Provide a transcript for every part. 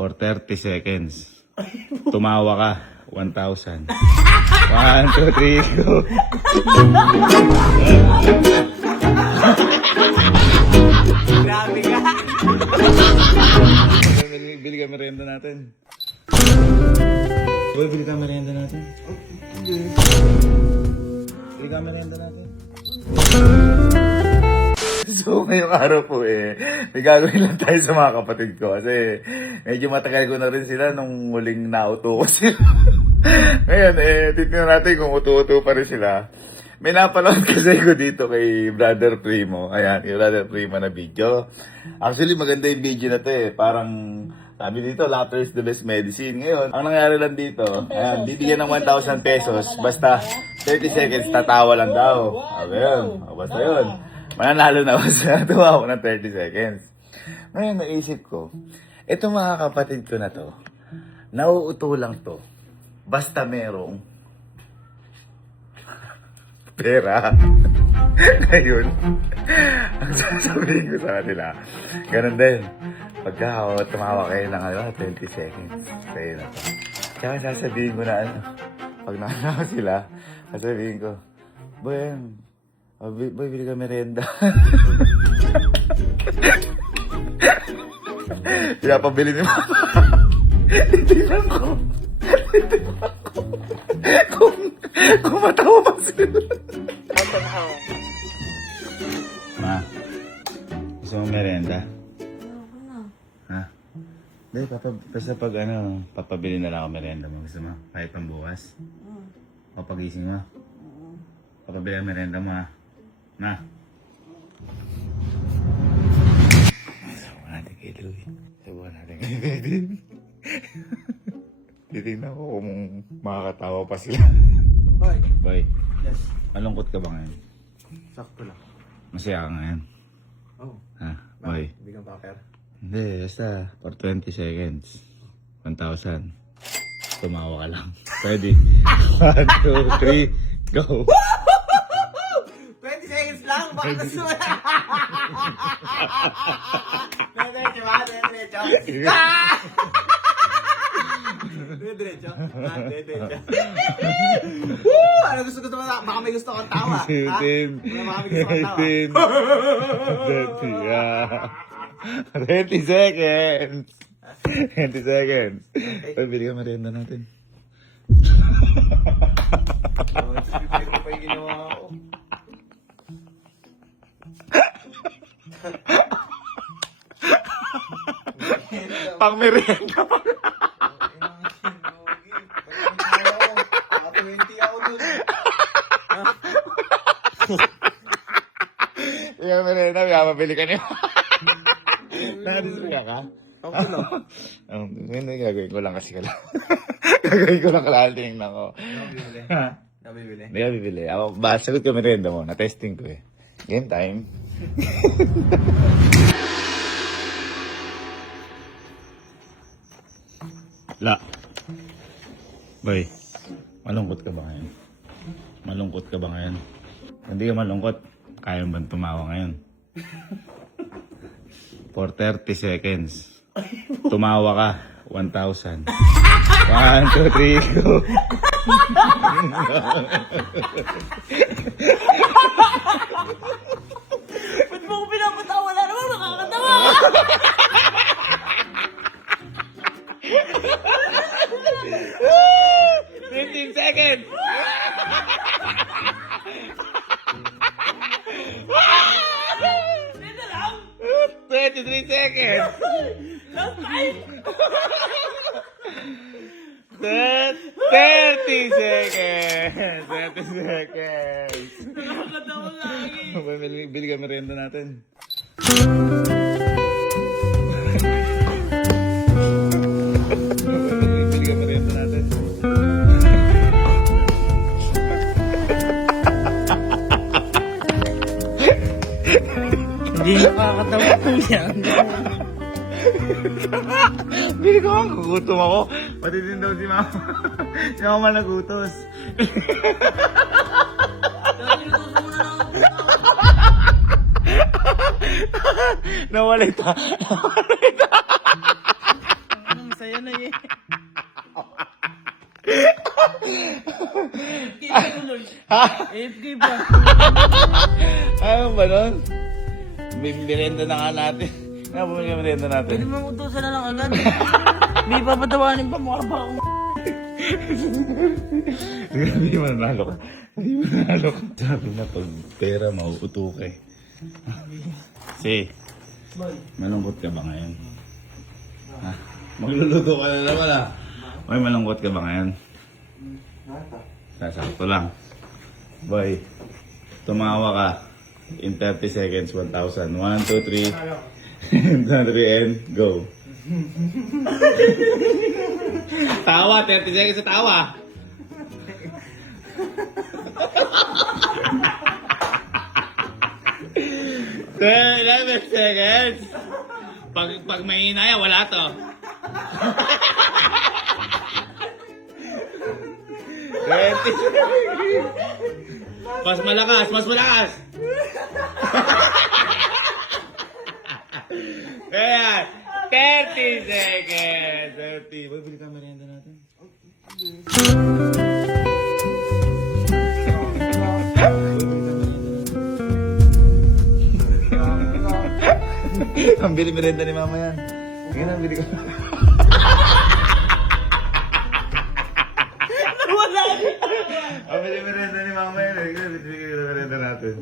For 30 seconds. Tumawa ka. 1,000. 1, 2, 3, go. Grabe ka. Bili ka merienda natin. Boy, bili ka merienda natin. Bili ka merienda natin. So, ngayong araw po may gagawin lang tayo sa mga kapatid ko kasi medyo matagal ko na rin sila nung muling nauto ko sila. Ngayon, titignan natin kung uto-uto pa rin sila. May napanood kasi ko dito kay Brother Primo. Ayan, kay Brother Primo na video. Actually, maganda yung video na to Parang, sabi dito, laughter is the best medicine. Ngayon, ang nangyari lang dito, ayan, bibigyan ng 1,000 pesos. Basta 30 seconds, tatawa lang daw. Ayan, basta yun. Mananalo na ako sa tuwa ko ng 30 seconds. Ngayon, naisip ko, ito mga kapatid ko na to, nauuto lang to. Basta merong pera. Ngayon, ang sasabihin ko sa kanila, ganun din. Pagka tumawa kayo ng 20 seconds, kayo na to. Kaya sasabihin ko na pag nakalawa sila, sasabihin ko, boy, bili ka merienda. Pinapabili ni Mama. Titignan ko. Kung matawa pa sila. Ma, gusto mo merienda? Ha? Hindi, basta pag papabili na lang ako merienda mo. Gusto mo? Kahit pambukas? O pagising mo? Papabili ang merienda mo ha? Na? Sabuhan natin kay Louie. Sabuhan natin kay Louie. Titignan ko kung makakatawa pa sila. Boy. Boy, Yes. malungkot ka ba ngayon? Sakto lang. Masaya ka ngayon? Oh. Ha? Boy? Bigyan pa pera. Hindi, basta for 20 seconds. 1,000. Tumawa ka lang. Ready? 1, 2, 3, go! 20 seconds lang. Baka gusto mo na. Diretso ba? Diretso. Diretso. Diretso. Woo! Ano gusto mo? Baka may gusto kang tawa. Ha? 15, Baka may gusto kang tawa. 20 seconds. 20 seconds. Pero bili ka merienda natin. Bibigyan ko pa yung ginawa ko. Pang merienda pa. 20 ako dun. Yung merienda, may mabili ka niyo. Nakadisaya ka? Ako lang. Hindi, gagawin ko lang kasi kala. Gagawin ko lang kala. Tingnan ko. Nabibili. Nabibili. Hindi ka bibili. Ako, sagot ka merienda mo. Na-testing ko Game time. La. Boy, malungkot ka ba ngayon? Malungkot ka ba ngayon? Hindi ka malungkot. Kaya mo ba tumawa ngayon? For 30 seconds. Tumawa ka. 1,000. 1, 2, 3, go. Ba't mo ko pinapatawa? Wala naman makakatawa. 15 seconds. Dito lang. 23 seconds. Last time. 30 seconds. 30 seconds. Nakakatawa lagi. Bili ka merienda natin. Bili ka merienda natin. Hindi nakakatawa po yan. Bili ko nga, gugutom ako. Pati din daw si Mama. Si Mama nagutos. Nawalay ta. Sa'yo na eh. AFK pa. Ano ba nun? Bibirenda na nga natin. Nga bumili ka merenda natin. Pwede mo utusan na lang agad. May papatawanin pa mukha ba ako? Hindi mo nanalo ka. Hindi mo nanalo ka. Sabi na pag pera mauuto ka eh. Si, malungkot ka ba ngayon? Ha? Magluluto ka na naman ah. Boy, malungkot ka ba ngayon? Sasakto lang. Boy, tumawa ka. In 30 seconds, 1,000. 1, 2, 3. 1, 2, 3, and go. Tawa, 30 seconds sa tawa. 11 seconds. Pag may hinaya, wala to. 20. Mas malakas, mas malakas. Ayan, 30 seconds. 30. Bili ka merienda natin. Ang bili merienda ni mama yan. Sige na, bili ka. Wala. Ang bili merienda ni mama yan. Sige na, bili ka merienda natin.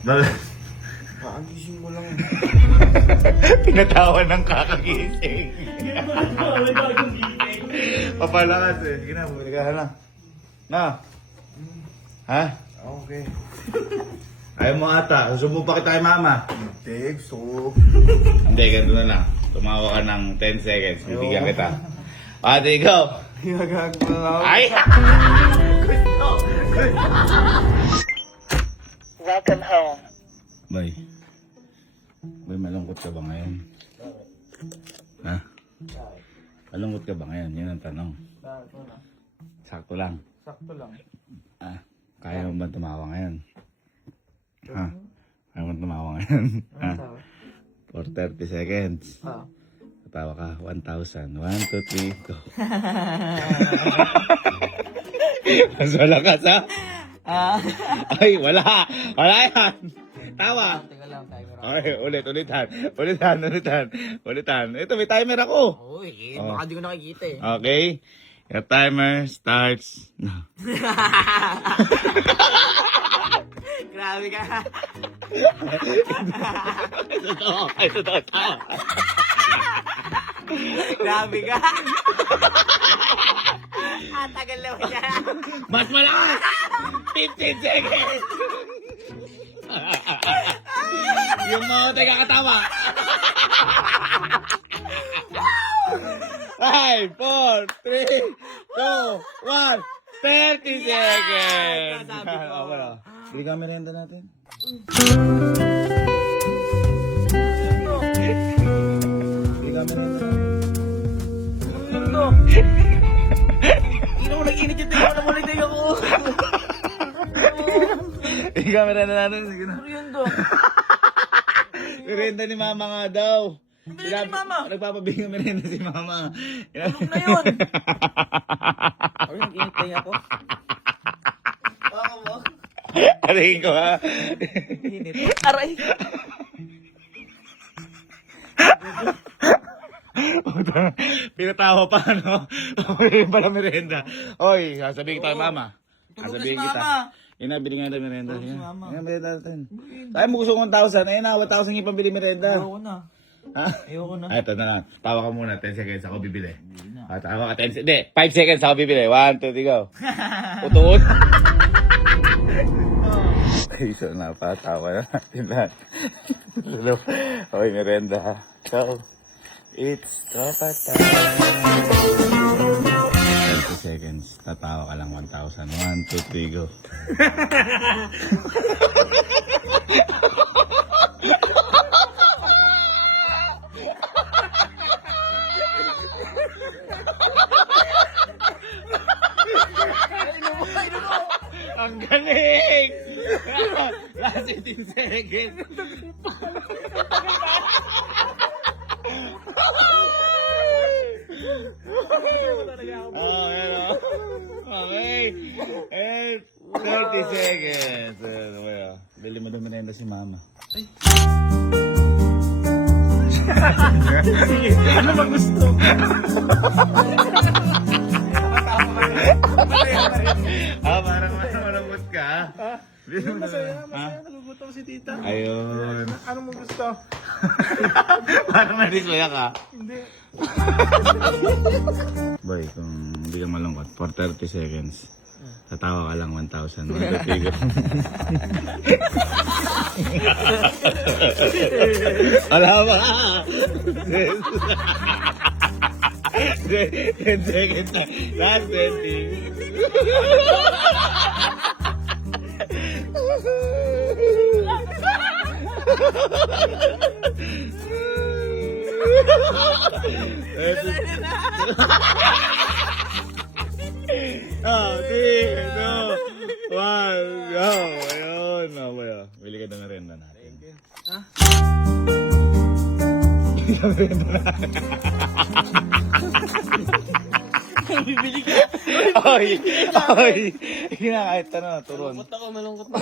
Bakit? Kakagising mo lang. Pinatawa ng kakagising. Papalakas eh. Sige na, bumili ka na. Na? Ha? Okay. Ayaw mo ata. Susubo pa kita kay mama. Hindi, gusto ko. Hindi, ganito na lang. Tumawa ka ng 10 seconds. Bibigyan kita. Ate, ikaw. Hinagag mo na ako. Ay! Welcome home. Bay. Bay, malungkot ka ba ngayon? Ha? Malungkot ka ba ngayon? Yan ang tanong. Sakto lang. Sakto lang. Ah, kaya mo ba tumawa ngayon? Ha? Kaya mo tumawa ngayon? Ha? For 30 seconds. Ah. Tatawa ka. 1,000. 1, 2, 3, go. Mas malakas ha? Ay, wala. Wala yan. Tawa. Teka lang, timer ako. Okay, ulitan. Ito, may timer ako. Uy, Oh. baka di ko nakikita eh. Okay. Your timer starts now. Grabe ka. Ito, tawa. Grabe ka. Tagal naman siya. Mas malakas! 15 seconds! Yung mga tayo kakatawa. 5, 4, 3, 2, 1, 30 seconds! Sabi ko. Wala. Hindi ka merienda natin. Hindi ka merienda natin. Hindi na ko nag-init yung tayo na muli tayo ako. Hindi ka merienda natin. Sige na. Ano yun to? Merienda ni mama nga daw. Merienda ni mama? Nagpapabigay ng merienda si mama. Tulog na yun. Ako nag-init tayo ako. Baka mo. Arihin ko ha. Init. Aray. Pinatawa pa, no? Pagpapalin pala merienda. Oy, sasabihin kita kay mama. Tulog Sasabihin na si kita. mama. Yan na, bili nga na merienda. Tulog si Yan, mama. yan, merienda natin. Kaya mo gusto kong 1,000. Ayun na, 1,000 yung pambili merienda. Ayoko na. Ha? Ayoko na. Ay, ito na lang. Tawa ka muna. 10 seconds ako bibili. Tawa ka 10 seconds. Hindi, 5 seconds ako bibili. 1, 2, 3, go. Utuot. Ay, so napatawa na natin lahat. Okay, merienda ha. So, it's tropa time. 20 seconds. Tatawa ka lang 1,000. 1, 2, 3, go. Ang galing! Last 18 seconds. merienda si mama. Ano ba gusto? Parang malambot ka. Masaya, nagugutom si tita. Ayun. Ano mo gusto? Parang nadisaya ka. Hindi. Boy, kung hindi ka malungkot, for 30 seconds, tatawa ka lang 1,000. Magkatigo. Wala ba? 10 seconds na. Last 20. Oh, 3, 2, 1, go! Ayun, oh, boy, oh. Bili ka ng merienda natin. Ha? Bibili ka. Oy! Oy! Kahit ano, turon. Malungkot ako, malungkot.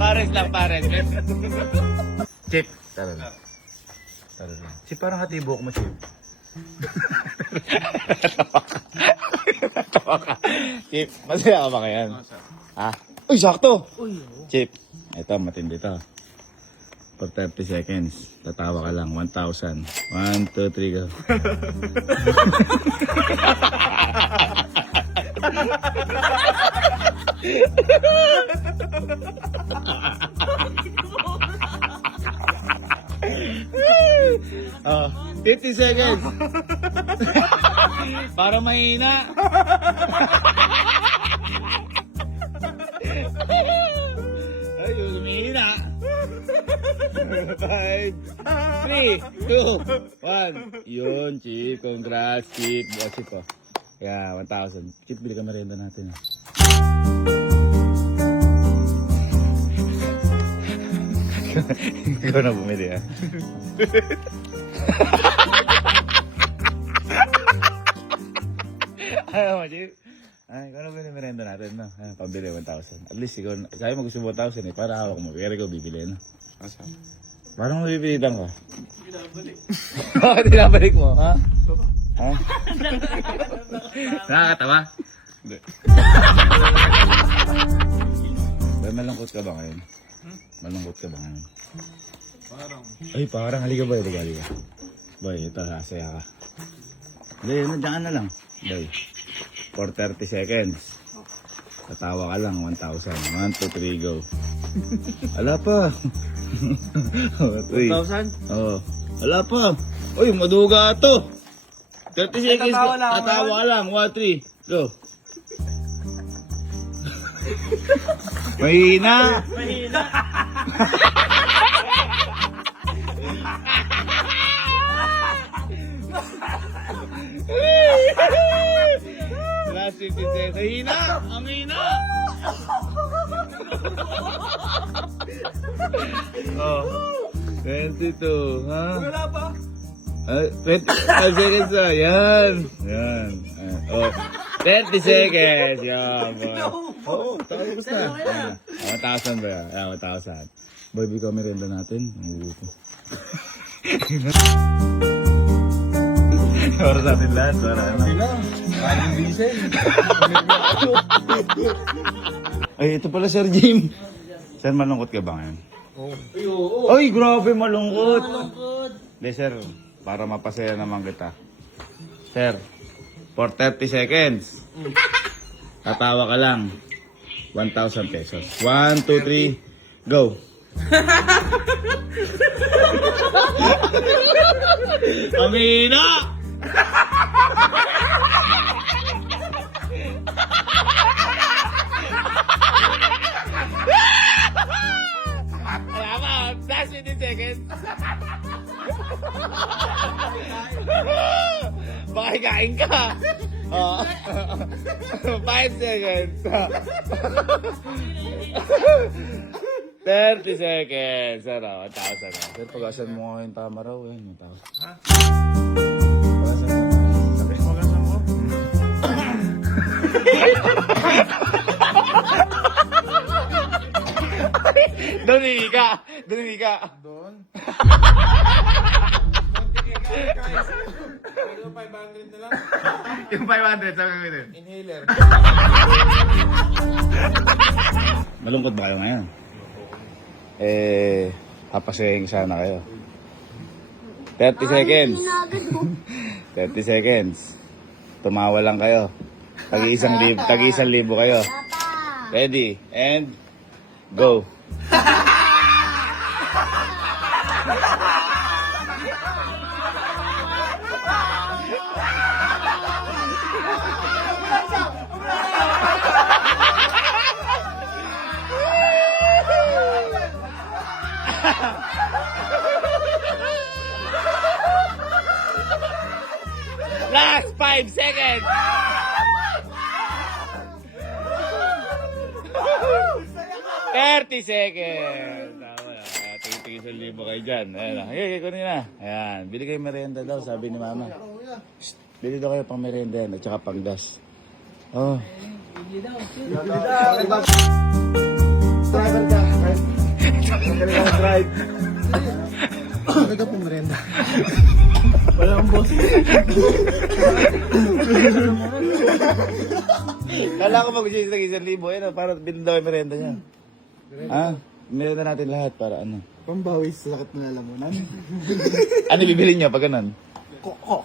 Pares lang, pares. Chip. Tara na. Tara na. Chip, parang hatibok mo, Chip. Chip, masaya ka ba ngayon? Ha? Uy, sakto! Chip, ito, matindi to. For 30 seconds, tatawa ka lang, 1,000. 1, 2, 3, go. Oh, 50 seconds. Para mahina. Ay, humihina. 5, 3, 2, 1. Yun, Chip. Congrats, Chip. Chip ko. Kaya, 1,000. Chip, bili ka merienda natin. Ikaw na bumili, ha? Ayaw mo, Chip? Ay, ikaw na bumili merienda natin, no? Pabili, 1,000. At least, ikaw, sabi mo gusto mo 1,000, eh. Para hawak mo. Kaya ikaw bibili, no? Parang mabibilitan ka. Binabalik. Bakit tinabalik mo, ha? Ha? Nakakatawa? Hindi. Bay, malungkot ka ba ngayon? Malungkot ka ba ngayon? Parang. Ay, parang halika ba? Halika. Boy, ito, sasaya ka. Hindi, nandiyan na lang. Boy, for 30 seconds. Tatawa ka lang, 1,000. 1, 2, 3, go. Wala pa. 1,000? Oo. Wala pa. Uy, maduga to. 30 seconds. Tatawa lang ako Tatawa ka lang. 1, 3, go. Mahina. Mahina. Last 50 seconds. Mahina. Ang hina. Oh. 22, ha? Wala pa. Ay, 25 seconds na. Yan. Yan. Oh. 30 seconds. Yan. Oo, tapos na. 1,000 ba yan? 1,000. Boy, bigyan kami merienda natin. Ang gusto. Para sa atin lahat. Para ano. Kaling diesel. Ay, ito pala Sir Jim. Sir, malungkot ka ba ngayon? Oo. Ay, grabe malungkot. Hindi, sir. Para mapasaya naman kita. Sir, for 30 seconds. Tatawa ka lang. 1,000 pesos. 1, 2, 3, go. Amina! Salamat! Last 15 seconds. Baka hikain ka. Oh. 5 seconds. 30 seconds. Ano? 1,000. Sir, pag-asan mo ngayon tama raw. 1,000. Ha? Pag-asan mo ngayon. Sabi mo lang mo? Doon hihiga. Doon hihiga. Doon. Guys, pero 500 na lang. Yung 500, sabi mo din. Inhaler. Malungkot ba kayo ngayon? Papasayang sana kayo. 30 seconds. 30 seconds. Tumawa lang kayo. Tag-isang libo kayo. Ready, and go. Last 5 seconds. 30 seconds. Tama na. Tingin-tingin libo kayo dyan. Ayan na. Hey, kunin na. Ayan. Bili kayo merienda daw, sabi ni mama. Shh, bili daw kayo pang merienda yan at saka pang gas. Oh. Driver ka. Drive. Ano daw po merenda? Wala akong boss. Kala ko mag-isip ng 1,000. Ayan, para bilhin daw yung merienda niya. Ah, merienda natin lahat para ano. Pambawi sa sakit na lalamunan. Ano bibili niyo pag ganun? Kok.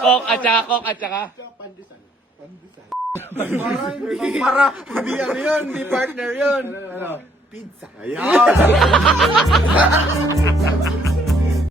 Kok at saka. Pandesal. Para, hindi ano yun, hindi partner yun. Ano? Pizza. Ayan.